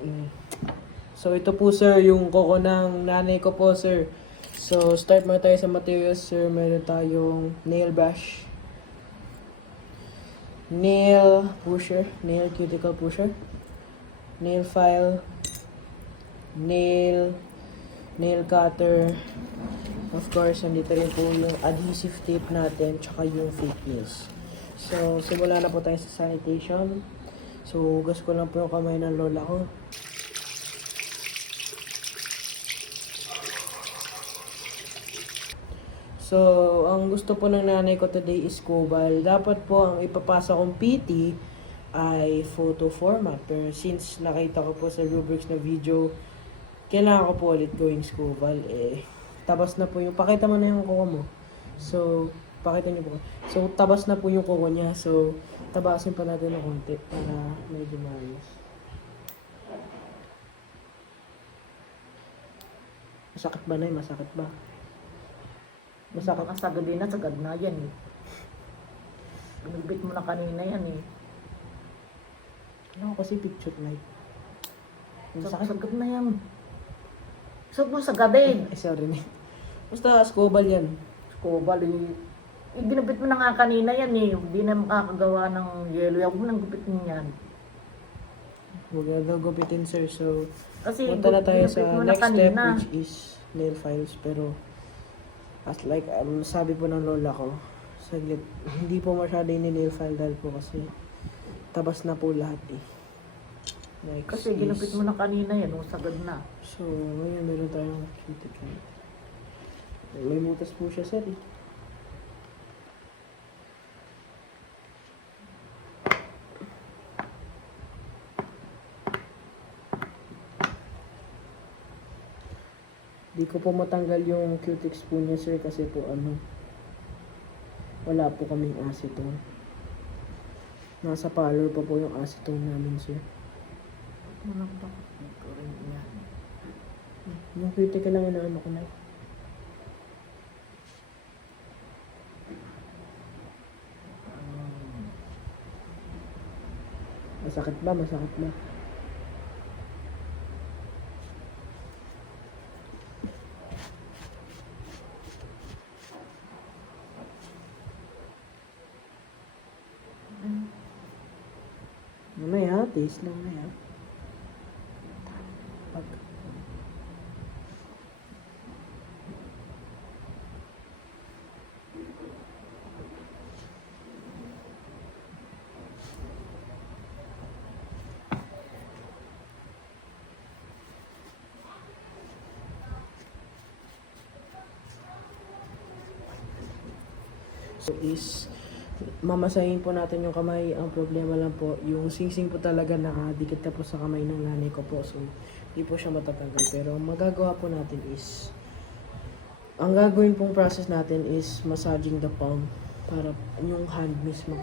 Mm. So, ito po sir, yung kuko ng nanay ko po sir. So, start muna tayo sa materials sir. Meron tayong nail brush, nail pusher, nail cuticle pusher, nail file, nail cutter. Of course, nandito rin po yung adhesive tape natin, tsaka yung fake nails. So, simula na po tayo sa sanitation. So, hugas ko lang po yung kamay ng lola ko. So, ang gusto po ng nanay ko today is Cobal. Dapat po ang ipapasa kong PT ay photo format. Pero since nakita ko po sa rubrics na video, kailangan ko po ulit going Cobal. Tabas na po yung, pakita mo na yung kuko mo. So, pakita niyo po. So, tabas na po yung kuko niya. So, tabasin pa natin ng konti para medyo maayos. Masakit ba na Masakit ba? Masakit ang sagad din na, sagad na yan eh. Binibit mo na kanina yan eh. Ano kasi picture light. Masakit. Sagad na yan. Sagad mo sagad eh. Sorry na. Basta Cobal yan. Kubal eh. Binibit mo na nga kanina yan eh. Hindi na makakagawa ng yelo. Huwag mo nang gupit mo yan. Huwag na daw gupitin sir. So, Kasi punta na tayo sa binibit mo na next step kanina. which is nail files. Pero, as like, sabi po ng lola ko, saglit, hindi po masyado yung nail file dahil po kasi tabas na po lahat eh. Next Kasi ginupit is, mo na kanina yan. Sagad na. so, ngayon meron tayong cuticle. May butas po siya sir eh. Di ko po matanggal yung cutics po niya sir kasi po wala po kaming acetone. Nasa parlor pa po yung acetone namin sir. Walang bakit ito rin yan. Yung cuticle lang ko na. Masakit ba? Masakit ba? Mamaya, taste lang na yan. Pag... So is mamasahin po natin yung kamay. Ang problema lang po, yung singsing po talaga nakadikit na po sa kamay ng nanay ko po. So, hindi po siya matatanggal. Pero ang magagawa po natin is, ang gagawin pong process natin is massaging the palm para yung hand mismo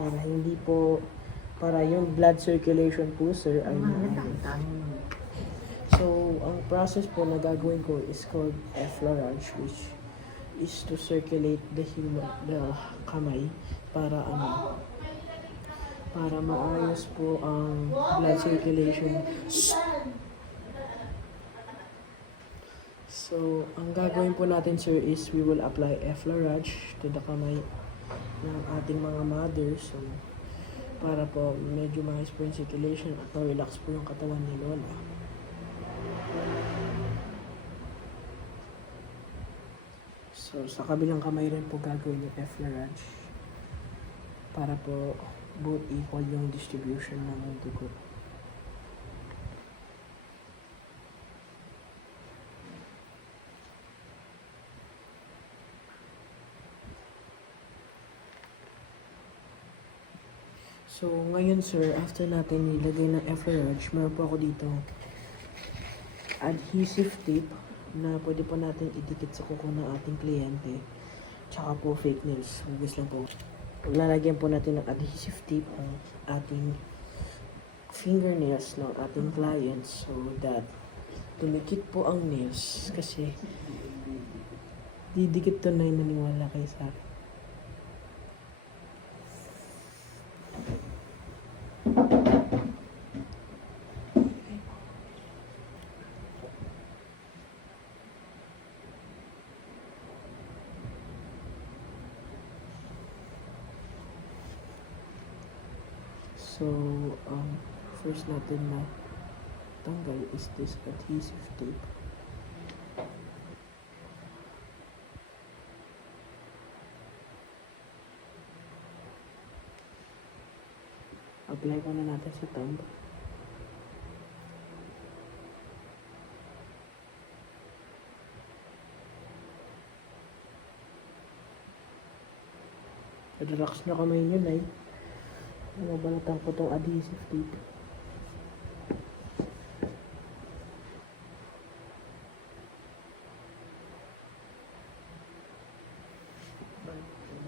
para hindi po, para yung blood circulation po sir ay maayos. So, ang process po na gagawin ko is called effleurage, which is to circulate the kamay para para maayos po ang blood circulation. So, ang gagawin po natin sir is we will apply effleurage to the kamay ng ating mga mothers. So, para po medyo maayos po yung circulation at ma-relax po yung katawan ni Lola. So, sa kabilang kamay rin po gagawin yung effleurage para po both equal yung distribution ng dugo. So, ngayon sir, after natin nilagay ng effleurage, meron po ako dito adhesive tape na pwede po natin idikit sa kuko ng ating kliyente. Tsaka po fake nails. Hugas lang po. Lalagyan po natin ng adhesive tape ang ating fingernails ng ating clients so that tumikit po ang nails kasi didikit to na yung naniwala kayo sa akin. So, first natin na tanggal is this adhesive tape. Apply ko na natin sa thumb. Relax na kamay nyo, Nay. Nabalatan ko tong adhesive tape.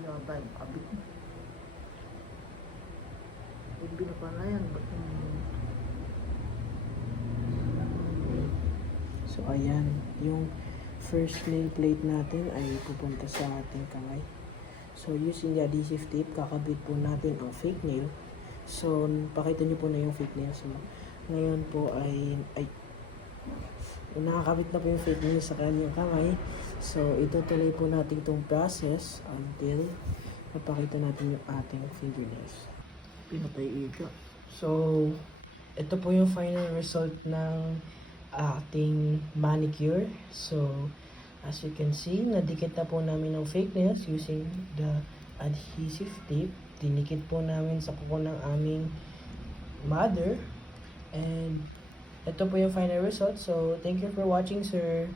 Yabay, kabit. Hindi na pala yan. So, ayan. Yung first nail plate natin ay pupunta sa ating kamay. So, using the adhesive tape, kakabit po natin ang fake nail. So, pakita nyo po na yung fake nail. So, ngayon po ay nakakabit na po yung fake nail sa kanyang kamay. So, itutuloy po natin itong process until mapakita natin yung ating fingernails. Pinatay ito. So, ito po yung final result ng ating manicure. So, as you can see, nadikit na po namin ng fake nails using the adhesive tape. Dinikit po namin sa kuko ng aming mother. And ito po yung final result. So, thank you for watching, sir.